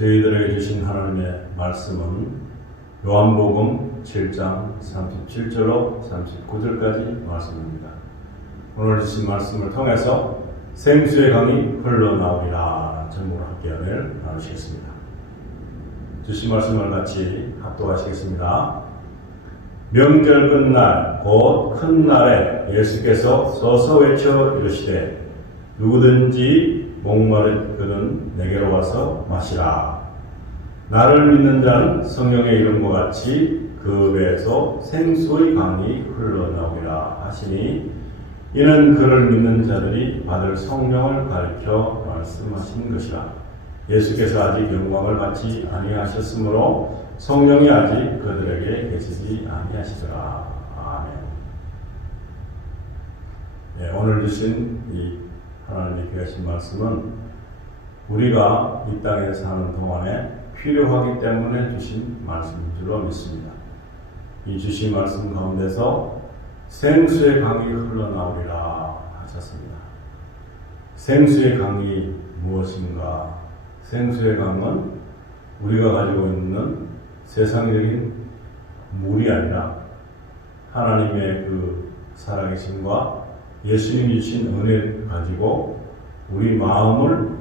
저희들에게 주신 하나님의 말씀은 요한복음 7장 37절로 39절까지 말씀입니다. 오늘 주신 말씀을 통해서 생수의 강이 흘러나오리라 제목으로 함께 은혜를 나누시겠습니다. 주신 말씀을 같이 합독하시겠습니다. 명절 끝날 곧 큰 날에 예수께서 서서 외쳐 이르시되 누구든지 목마르거든 내게로 와서 마시라. 나를 믿는 자는 성령의 이름과 같이 그 배에서 생수의 강이 흘러나오리라 하시니 이는 그를 믿는 자들이 받을 성령을 가리켜 말씀하신 것이라. 예수께서 아직 영광을 받지 아니하셨으므로 성령이 아직 그들에게 계시지 아니하시더라. 아멘. 네, 오늘 주신 이 하나님의 귀하신 말씀은 우리가 이 땅에 사는 동안에 필요하기 때문에 주신 말씀인 줄로 믿습니다. 이 주신 말씀 가운데서 생수의 강이 흘러나오리라 하셨습니다. 생수의 강이 무엇인가? 생수의 강은 우리가 가지고 있는 세상적인 물이 아니라 하나님의 그 살아계심과 예수님이 주신 은혜를 가지고 우리 마음을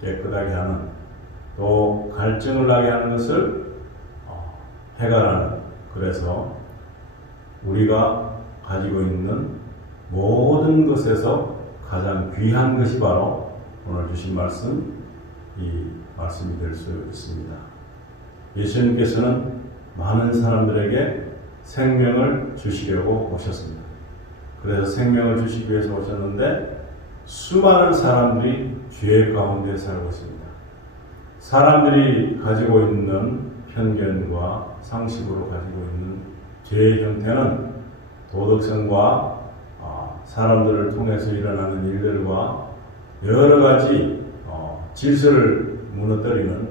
깨끗하게 하는, 또 갈증을 나게 하는 것을 해결하는, 그래서 우리가 가지고 있는 모든 것에서 가장 귀한 것이 바로 오늘 주신 말씀, 이 말씀이 될 수 있습니다. 예수님께서는 많은 사람들에게 생명을 주시려고 오셨습니다. 그래서 생명을 주시기 위해서 오셨는데 수많은 사람들이 죄 가운데 살고 있습니다. 사람들이 가지고 있는 편견과 상식으로 가지고 있는 죄의 형태는 도덕성과 사람들을 통해서 일어나는 일들과 여러 가지 질서를 무너뜨리는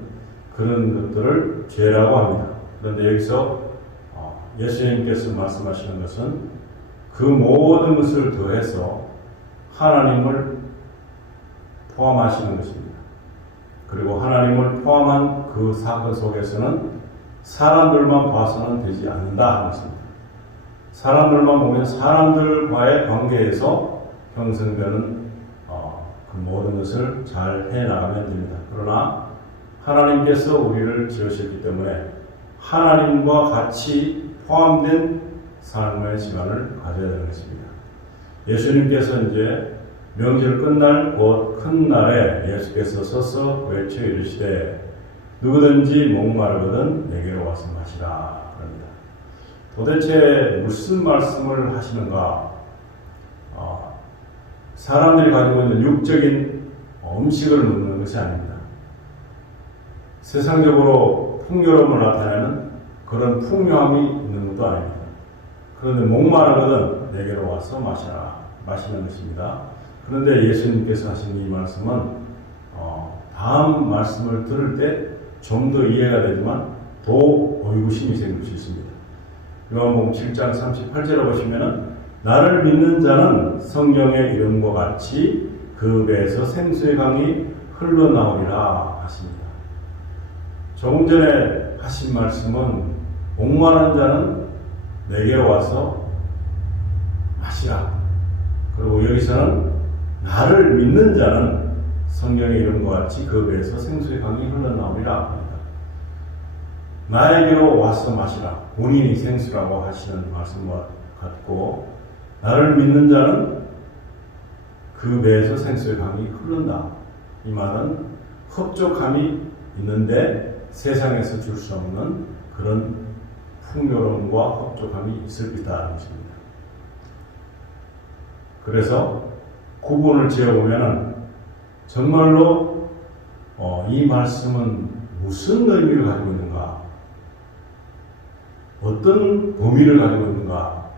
그런 것들을 죄라고 합니다. 그런데 여기서 예수님께서 말씀하시는 것은 그 모든 것을 더해서 하나님을 포함하시는 것입니다. 그리고 하나님을 포함한 그 사건 속에서는 사람들만 봐서는 되지 않는다 하는 것입니다. 사람들만 보면 사람들과의 관계에서 형성되는 그 모든 것을 잘 해나가면 됩니다. 그러나 하나님께서 우리를 지으셨기 때문에 하나님과 같이 포함된 삶의 시간을 가져야 되는 것입니다. 예수님께서 이제 명절 끝날 곧 큰 날에 예수께서 서서 외쳐 이르시되 누구든지 목마르거든 내게로 와서 마시라 그럽니다. 도대체 무슨 말씀을 하시는가? 사람들이 가지고 있는 육적인 음식을 먹는 것이 아닙니다. 세상적으로 풍요로움을 나타내는 그런 풍요함이 있는 것도 아닙니다. 그런데 목마르거든 내게로 와서 마시라, 마시는 것입니다. 그런데 예수님께서 하신 이 말씀은 다음 말씀을 들을 때 좀 더 이해가 되지만 더 의구심이 생길 수 있습니다. 요한복음 7장 38절에 보시면은 나를 믿는 자는 성령의 이름과 같이 그 배에서 생수의 강이 흘러나오리라 하십니다. 조금 전에 하신 말씀은 목마른 자는 내게 와서 마시라. 그리고 여기서는 나를 믿는 자는 성령의 이름과 같이 그 배에서 생수의 강이 흘러나오리라 합니다. 나에게로 와서 마시라. 본인이 생수라고 하시는 말씀과 같고, 나를 믿는 자는 그 배에서 생수의 강이 흐른다. 이 말은 흡족함이 있는데 세상에서 줄 수 없는 그런 풍요로움과 흡족함이 있을 것이라는 것입니다. 그래서 구분을 지어보면 정말로 이 말씀은 무슨 의미를 가지고 있는가, 어떤 범위를 가지고 있는가,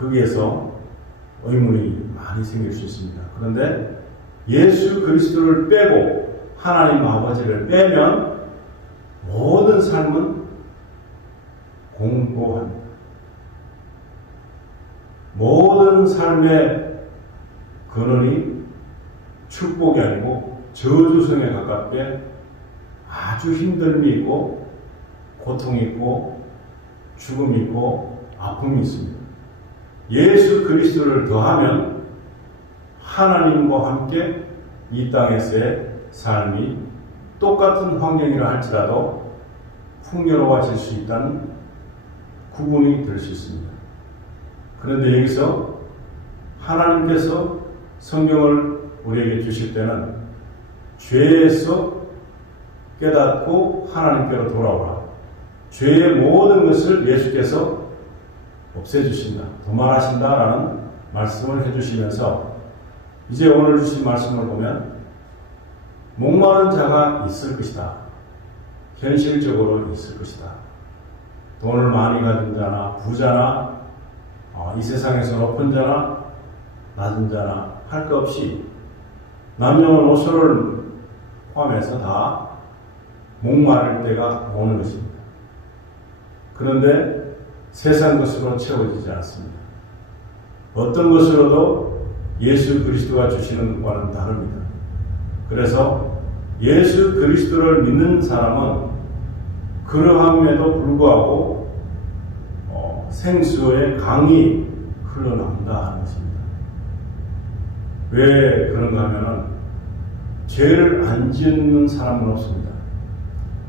거기에서 의문이 많이 생길 수 있습니다. 그런데 예수 그리스도를 빼고 하나님 아버지를 빼면 모든 삶은 공고합니다. 모든 삶의 근원이 축복이 아니고 저주성에 가깝게 아주 힘듦이 있고 고통이 있고 죽음이 있고 아픔이 있습니다. 예수 그리스도를 더하면 하나님과 함께 이 땅에서의 삶이 똑같은 환경이라 할지라도 풍요로워질 수 있다는 구분이 될 수 있습니다. 그런데 여기서 하나님께서 성경을 우리에게 주실 때는 죄에서 깨닫고 하나님께로 돌아오라. 죄의 모든 것을 예수께서 없애주신다, 도말하신다라는 말씀을 해주시면서 이제 오늘 주신 말씀을 보면 목마른 자가 있을 것이다. 현실적으로 있을 것이다. 돈을 많이 가진 자나 부자나 이 세상에서 높은 자나 낮은 자나 할 것 없이 남녀노소를 포함해서 다 목마를 때가 오는 것입니다. 그런데 세상 것으로 채워지지 않습니다. 어떤 것으로도 예수 그리스도가 주시는 것과는 다릅니다. 그래서 예수 그리스도를 믿는 사람은 그러함에도 불구하고 생수의 강이 흘러나온다 하는 것입니다. 왜 그런가 하면은 죄를 안 짓는 사람은 없습니다.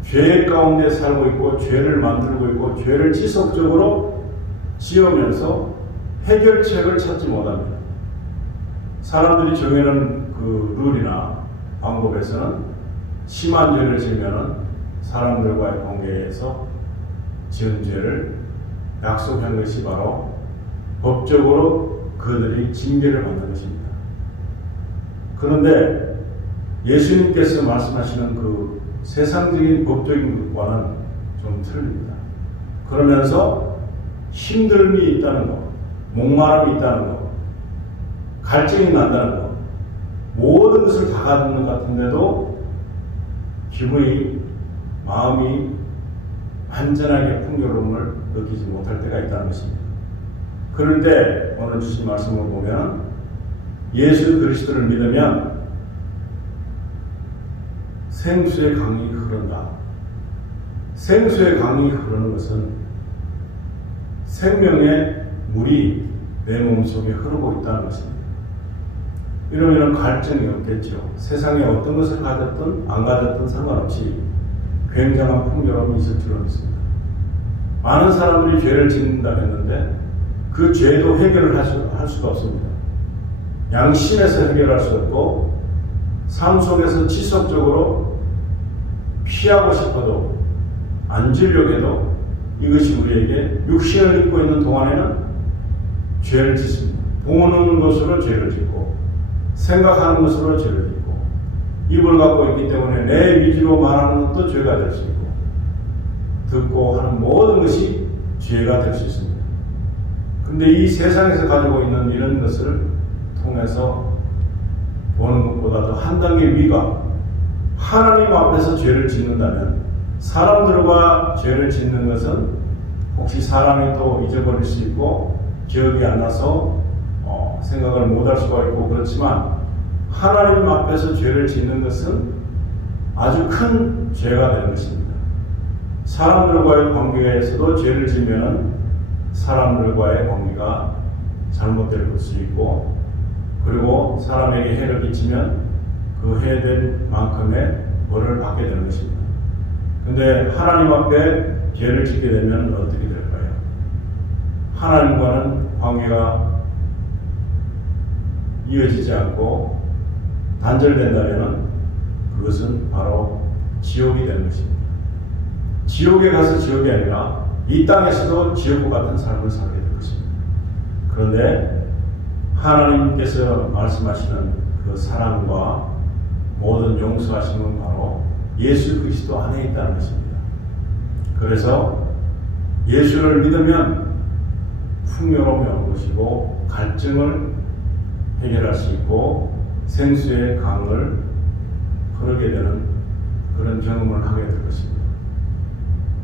죄 가운데 살고 있고 죄를 만들고 있고 죄를 지속적으로 지으면서 해결책을 찾지 못합니다. 사람들이 정해놓은 그 룰이나 방법에서는 심한 죄를 지으면은 사람들과의 관계에서 지은 죄를 약속한 것이 바로 법적으로 그들이 징계를 받는 것입니다. 그런데 예수님께서 말씀하시는 그 세상적인 법적인 것과는 좀 틀립니다. 그러면서 힘듦이 있다는 것, 목마름이 있다는 것, 갈증이 난다는 것, 모든 것을 다 가진 것 같은데도 기분이, 마음이 완전하게 풍요로움을 느끼지 못할 때가 있다는 것입니다. 그럴 때 오늘 주신 말씀을 보면 예수 그리스도를 믿으면 생수의 강이 흐른다. 생수의 강이 흐르는 것은 생명의 물이 내 몸속에 흐르고 있다는 것입니다. 이러면 갈증이 없겠죠. 세상에 어떤 것을 가졌든 안 가졌든 상관없이 굉장한 풍요로움이 있을 줄로 믿습니다. 많은 사람들이 죄를 짓는다 했는데 그 죄도 해결을 할 수가 없습니다. 양심에서 해결할 수 없고 삶 속에서 지속적으로 피하고 싶어도 안 지려고 해도 이것이 우리에게 육신을 입고 있는 동안에는 죄를 짓습니다. 보는 것으로 죄를 짓고 생각하는 것으로 죄를 짓고 입을 갖고 있기 때문에 내 위주로 말하는 것도 죄가 될 수 있고 듣고 하는 모든 것이 죄가 될 수 있습니다. 그런데 이 세상에서 가지고 있는 이런 것을 통해서 보는 것보다도 한 단계 위가 하나님 앞에서 죄를 짓는다면 사람들과 죄를 짓는 것은 혹시 사람이 또 잊어버릴 수 있고 기억이 안 나서 생각을 못할 수가 있고 그렇지만 하나님 앞에서 죄를 짓는 것은 아주 큰 죄가 되는 것입니다. 사람들과의 관계에서도 죄를 지으면 사람들과의 관계가 잘못될 수 있고 그리고 사람에게 해를 끼치면 그 해될 만큼의 벌을 받게 되는 것입니다. 그런데 하나님 앞에 죄를 짓게 되면 어떻게 될까요? 하나님과는 관계가 이어지지 않고 단절된다면 그것은 바로 지옥이 되는 것입니다. 지옥에 가서 지옥이 아니라 이 땅에서도 지옥과 같은 삶을 살게 될 것입니다. 그런데 하나님께서 말씀하시는 그 사랑과 모든 용서하심은 바로 예수 그리스도 안에 있다는 것입니다. 그래서 예수를 믿으면 풍요로움이 올 것이고 갈증을 해결할 수 있고 생수의 강을 흐르게 되는 그런 경험을 하게 될 것입니다.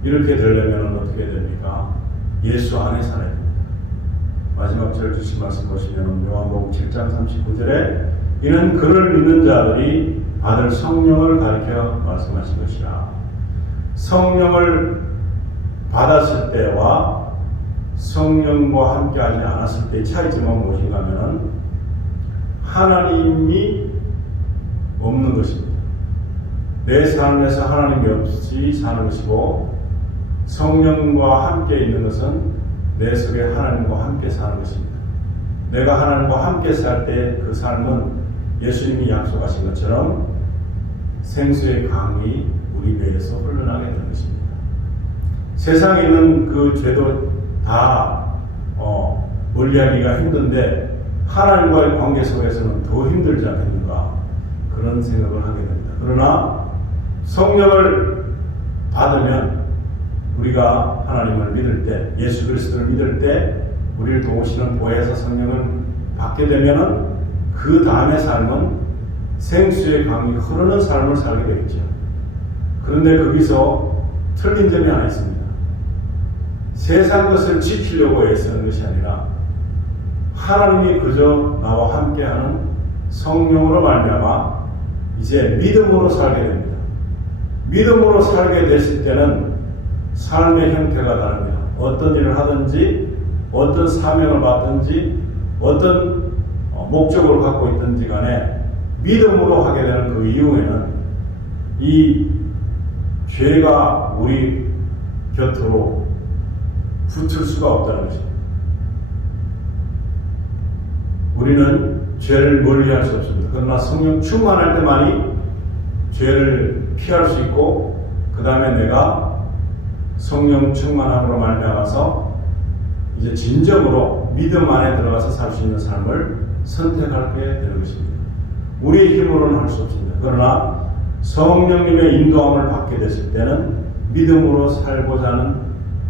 이렇게 되려면 어떻게 됩니까? 예수 안에 살아야 됩니다. 마지막 절 주신 말씀 보시면 요한복음 7장 39절에 이는 그를 믿는 자들이 받을 성령을 가리켜 말씀하신 것이라. 성령을 받았을 때와 성령과 함께하지 않았을 때의 차이점은 무엇인가 하면은 하나님이 없는 것입니다. 내 삶에서 하나님이 없이 사는 것이고, 성령과 함께 있는 것은 내 속에 하나님과 함께 사는 것입니다. 내가 하나님과 함께 살 때 그 삶은 예수님이 약속하신 것처럼 생수의 강이 우리 배에서 흘러나게 되는 것입니다. 세상에 있는 그 죄도 다 멀리하기가 힘든데 하나님과의 관계 속에서는 더 힘들지 않겠는가, 그런 생각을 하게 됩니다. 그러나 성령을 받으면 우리가 하나님을 믿을 때, 예수 그리스도를 믿을 때 우리를 도우시는 보혜사 성령을 받게 되면은 그 다음의 삶은 생수의 강이 흐르는 삶을 살게 되겠죠. 그런데 거기서 틀린 점이 하나 있습니다. 세상 것을 지키려고 애쓰는 것이 아니라 하나님이 그저 나와 함께하는 성령으로 말미암아 이제 믿음으로 살게 됩니다. 믿음으로 살게 됐을 때는 삶의 형태가 다릅니다. 어떤 일을 하든지, 어떤 사명을 받든지, 어떤 목적을 갖고 있든지 간에 믿음으로 하게 되는 그 이후에는 이 죄가 우리 곁으로 붙을 수가 없다는 것입니다. 우리는 죄를 멀리할 수 없습니다. 그러나 성령 충만할 때만이 죄를 피할 수 있고, 그 다음에 내가 성령 충만함으로 말미암아서 이제 진정으로 믿음 안에 들어가서 살 수 있는 삶을 선택하게 되는 것입니다. 우리의 힘으로는 할 수 없습니다. 그러나 성령님의 인도함을 받게 됐을 때는 믿음으로 살고자 하는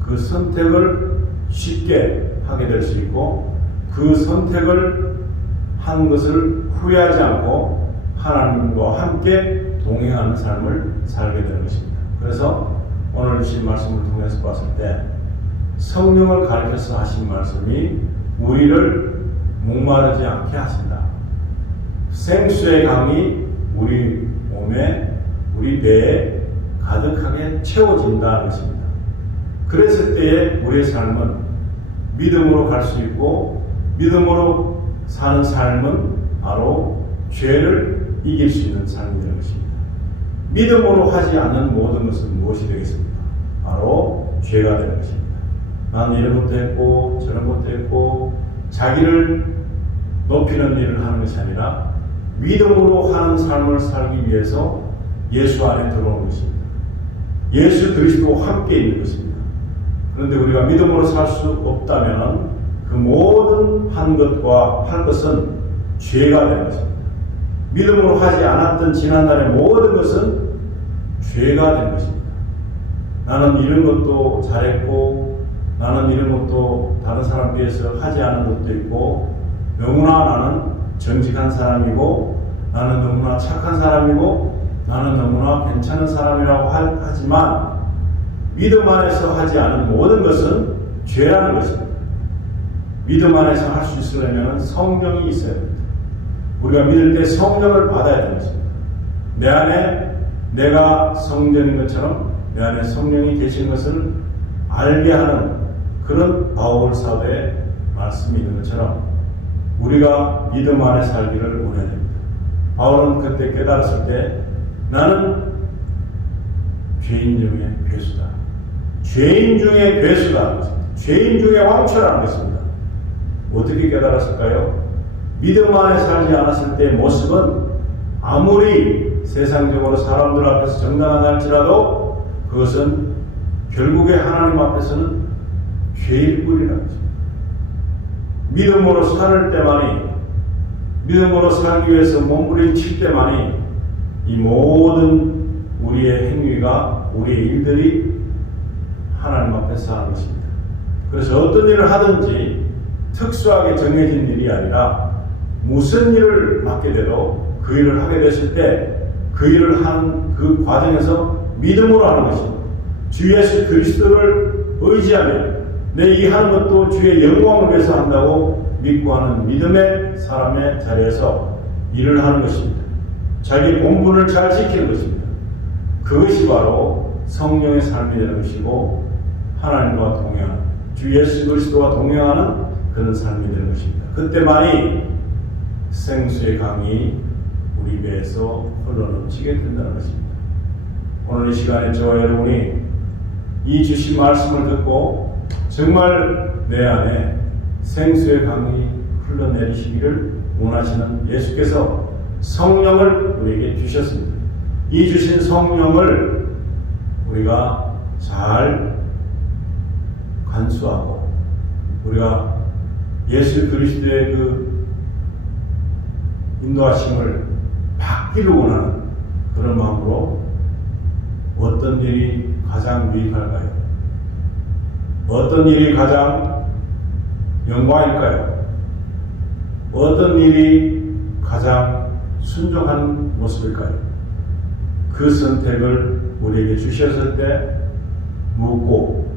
그 선택을 쉽게 하게 될 수 있고, 그 선택을 한 것을 후회하지 않고 하나님과 함께 동행하는 삶을 살게 되는 것입니다. 그래서 오늘 주신 말씀을 통해서 봤을 때 성령을 가르쳐서 하신 말씀이 우리를 목마르지 않게 하신다. 생수의 강이 우리 몸에, 우리 배에 가득하게 채워진다는 것입니다. 그랬을 때에 우리의 삶은 믿음으로 갈 수 있고, 믿음으로 사는 삶은 바로 죄를 이길 수 있는 삶이 되는 것입니다. 믿음으로 하지 않는 모든 것은 무엇이 되겠습니까? 바로 죄가 되는 것입니다. 나는 이런 것도 했고 저런 것도 했고, 자기를 높이는 일을 하는 것이 아니라 믿음으로 하는 삶을 살기 위해서 예수 안에 들어오는 것입니다. 예수 그리스도와 함께 있는 것입니다. 그런데 우리가 믿음으로 살 수 없다면 그 모든 한 것과 할 것은 죄가 되는 것입니다. 믿음으로 하지 않았던 지난날의 모든 것은 죄가 되는 것입니다. 나는 이런 것도 잘했고, 나는 이런 것도 다른 사람 비해서 하지 않은 것도 있고, 너무나 나는 정직한 사람이고, 나는 너무나 착한 사람이고, 나는 너무나 괜찮은 사람이라고 하지만 믿음 안에서 하지 않은 모든 것은 죄라는 것입니다. 믿음 안에서 할 수 있으려면 성령이 있어야 됩니다. 우리가 믿을 때 성령을 받아야 되는 것입니다. 내 안에 내가 성전인 것처럼 내 안에 성령이 계신 것을 알게 하는 그런 바울 사도의 말씀이 있는 것처럼 우리가 믿음 안에 살기를 원해야 됩니다. 바울은 그때 깨달았을 때 나는 죄인 중에 괴수다. 죄인 중에 괴수다. 죄인 중에 왕초라는 것입니다. 어떻게 깨달았을까요? 믿음 안에 살지 않았을 때의 모습은 아무리 세상적으로 사람들 앞에서 정당하다 할지라도 그것은 결국에 하나님 앞에서는 죄일 뿐이라는 것입니다. 믿음으로 살 때만이, 믿음으로 살기 위해서 몸부림칠 때만이 이 모든 우리의 행위가, 우리의 일들이 하나님 앞에서 하는 것입니다. 그래서 어떤 일을 하든지 특수하게 정해진 일이 아니라 무슨 일을 맡게 돼도 그 일을 하게 됐을 때 그 일을 한 그 과정에서 믿음으로 하는 것입니다. 주 예수 그리스도를 의지하며 내 이 하는 것도 주의 영광을 위해서 한다고 믿고 하는 믿음의 사람의 자리에서 일을 하는 것입니다. 자기 본분을 잘 지키는 것입니다. 그것이 바로 성령의 삶이 되는 것이고 하나님과 동행하는, 주 예수 그리스도와 동행하는 그런 삶이 되는 것입니다. 그때만이 생수의 강이 우리 배에서 흘러넘치게 된다는 것입니다. 오늘 이 시간에 저와 여러분이 이 주신 말씀을 듣고 정말 내 안에 생수의 강이 흘러내리시기를 원하시는 예수께서 성령을 우리에게 주셨습니다. 이 주신 성령을 우리가 잘 간수하고 우리가 예수 그리스도의 그 인도하심을 받기를 원하는 그런 마음으로 어떤 일이 가장 유익할까요? 어떤 일이 가장 영광일까요? 어떤 일이 가장 순종한 모습일까요? 그 선택을 우리에게 주셨을 때 묻고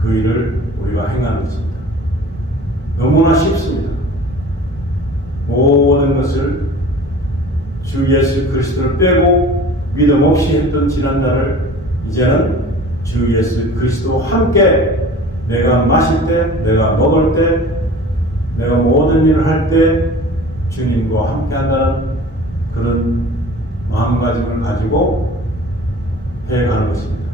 그 일을 우리가 행하는 것입니다. 너무나 쉽습니다. 모든 것을 주 예수 그리스도를 빼고 믿음 없이 했던 지난날을 이제는 주 예수 그리스도와 함께 내가 마실 때, 내가 먹을 때, 내가 모든 일을 할 때 주님과 함께 한다는 그런 마음가짐을 가지고 해가는 것입니다.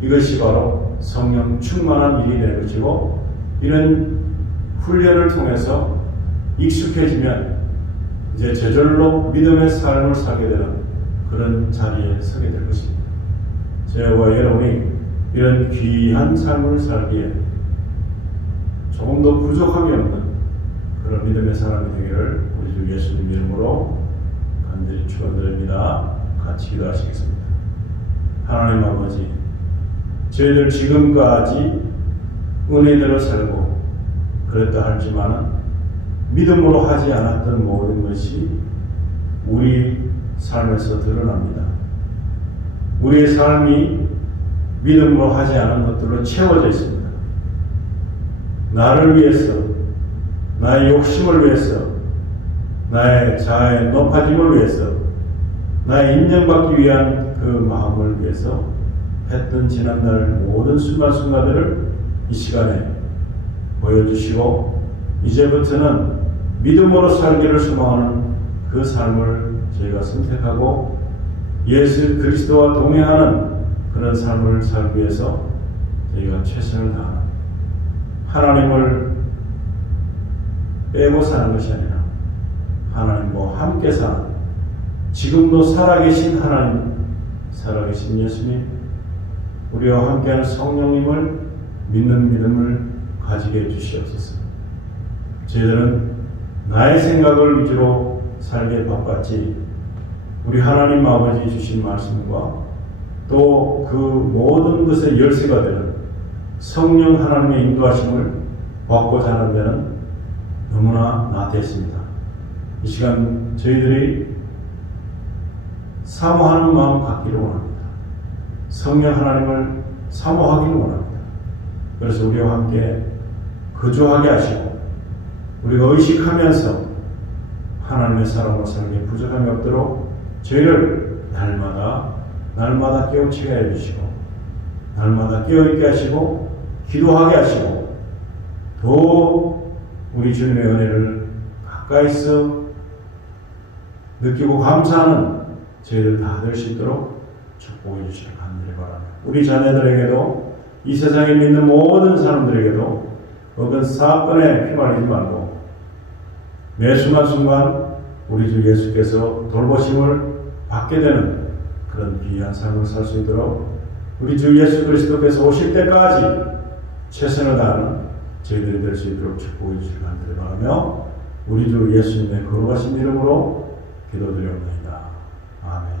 이것이 바로 성령 충만한 일이 되는 것이고 이런 훈련을 통해서 익숙해지면 이제 저절로 믿음의 삶을 살게 되는 그런 자리에 서게 될 것입니다. 저와 여러분이 이런 귀한 삶을 살기에 조금도 부족함이 없는 그런 믿음의 사람이 되기를 우리 주 예수님 이름으로 간절히 축원드립니다. 같이 기도하시겠습니다. 하나님 아버지, 저희들 지금까지 은혜대로 살고 그랬다 할지만은 믿음으로 하지 않았던 모든 것이 우리 삶에서 드러납니다. 우리의 삶이 믿음으로 하지 않은 것들로 채워져 있습니다. 나를 위해서, 나의 욕심을 위해서, 나의 자아의 높아짐을 위해서, 나의 인정받기 위한 그 마음을 위해서 했던 지난날 모든 순간순간들을 이 시간에 보여주시고 이제부터는 믿음으로 살기를 소망하는 그 삶을 저희가 선택하고 예수 그리스도와 동행하는 그런 삶을 살기 위해서 저희가 최선을 다하는, 하나님을 빼고 사는 것이 아니라 하나님과 함께 사는, 지금도 살아계신 하나님, 살아계신 예수님, 우리와 함께하는 성령님을 믿는 믿음을 가지게 해주시옵소서. 저희들은 나의 생각을 위주로 살게 바빴지 우리 하나님 아버지 주신 말씀과 또 그 모든 것의 열쇠가 되는 성령 하나님의 인도하심을 받고자 하는 데는 너무나 나태했습니다. 이 시간 저희들이 사모하는 마음 갖기를 원합니다. 성령 하나님을 사모하기를 원합니다. 그래서 우리와 함께 거주하게 하시고 우리가 의식하면서 하나님의 사랑으로 살기에 부족함이 없도록 저희를 날마다 깨우치게 해주시고 날마다 깨어있게 하시고 기도하게 하시고 더 우리 주님의 은혜를 가까이서 느끼고 감사하는 저희들 다 될 수 있도록 축복해 주시길 간절히 바랍니다. 우리 자녀들에게도 이 세상에 믿는 모든 사람들에게도 어떤 사건에 휘말리지 말고 매 순간순간 우리 주 예수께서 돌보심을 받게 되는 그런 귀한 삶을 살 수 있도록 우리 주 예수 그리스도께서 오실 때까지 최선을 다하는 저희들이 될 수 있도록 축복해 주시길 간절히 바라며 우리 주 예수님의 거룩하신 이름으로 기도드리옵나이다. 아멘.